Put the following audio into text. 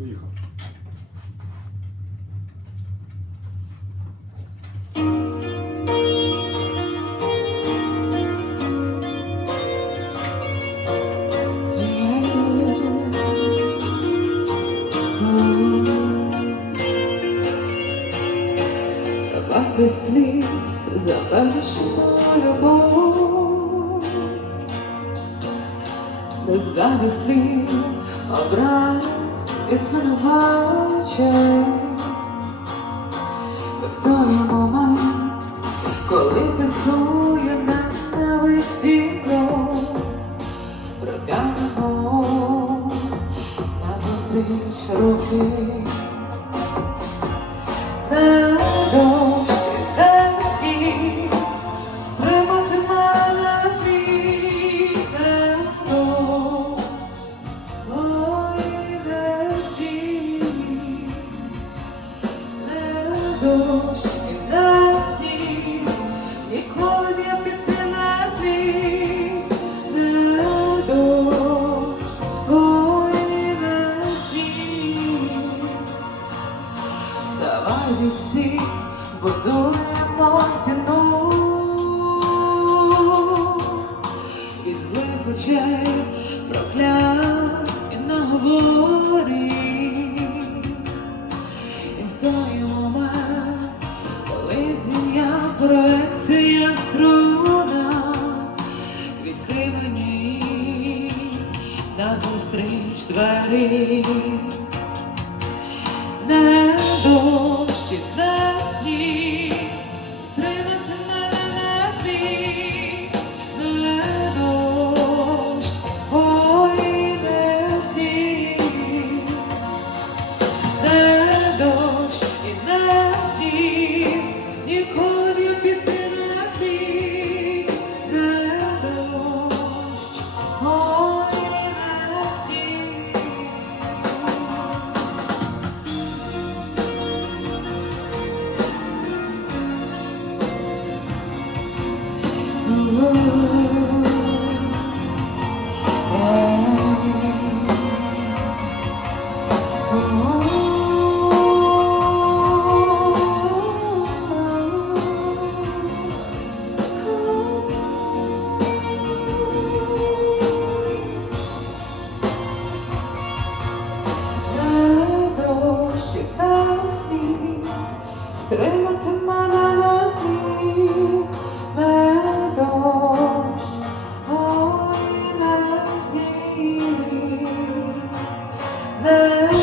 Поїхав. Без сліз завершимо любов, без замислів образ і change В той момент, коли писує ненависті кров, протягнемо назустріч руки. Дощ, і не сніг, ніколи не піти не дощ, ой, сніг. Давай всіх будуємо стіну назустріч двері. Не дощ, не Oh. Love.